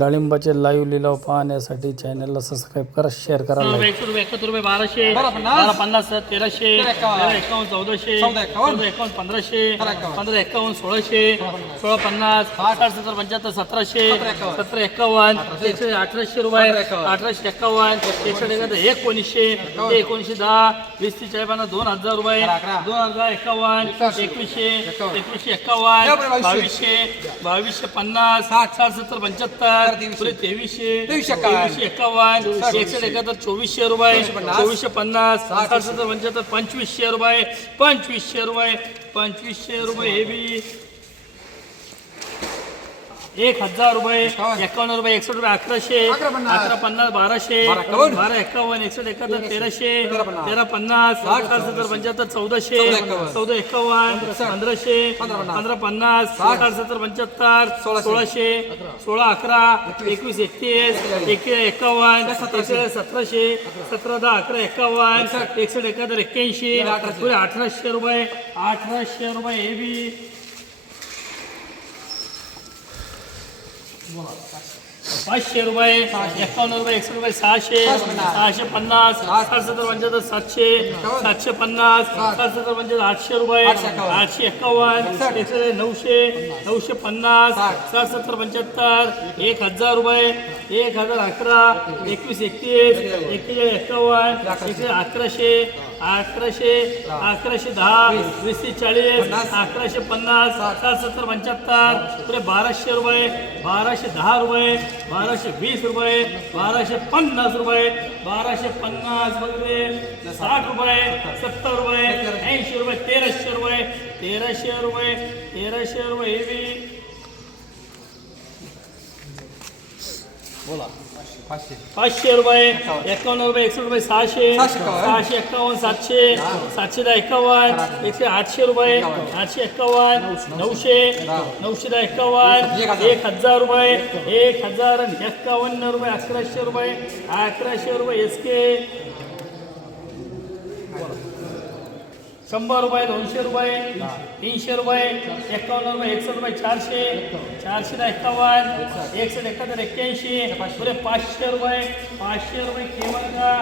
डाळिंबाचे लाईव्ह लिलाव पाहण्यासाठी चॅनलला सबस्क्राईब करा, शेअर करा. ₹100, ₹71, ₹1200, ₹1250, ₹1300, ₹1351, ₹1400, ₹1451, ₹1500, ₹1551, ₹1600, ₹1650, ₹60, ₹70, ₹75, ₹1700, ₹1751, ₹1800, ₹1851, ₹1900, ₹1910, ₹20, ₹40, ₹2000, ₹2051, ₹2100, ₹2250, ₹60, ₹70, ₹75, ₹2300, ₹2351, ₹61, ₹2400, ₹2450, ₹60, ₹75, ₹2500, हे बी ₹1000, ₹51, ₹61, ₹1100, ₹1150, ₹1200, ₹1251, ₹61, ₹1300, ₹1350, ₹60, ₹75, ₹1400, ₹1451, ₹1500, ₹1550, ₹60, ₹75, ₹1600, ₹1611, ₹2131, ₹2151, ₹1700, ₹1710, ₹1151, ₹61, ₹81, पुरे ₹1800, हे बी ₹500, ₹51, ₹61, ₹600, ₹650, ₹60, ₹75, ₹700, ₹750, ₹60, ₹75, ₹800, ₹851, ₹900, ₹950, ₹60, ₹75, ₹1000, ₹1011, ₹2131, ₹2151, ₹1100, ₹1110, ₹2040, ₹1150, ₹60, ₹75, पुरे ₹1200, ₹1210, ₹1220, ₹1250, ₹1250 वगैरे ₹60, ₹70, ₹80, ₹1300, हे बी बोला ₹500, ₹51, ₹61, ₹600, ₹651, ₹700, ₹751, ₹800, ₹851, ₹900, ₹951, ₹1000, ₹1051, ₹1100, SK ₹100, ₹200, ₹300, ₹51, ₹61, ₹400, ₹451, ₹61, ₹81, पुरे ₹500, ₹500 केवळ का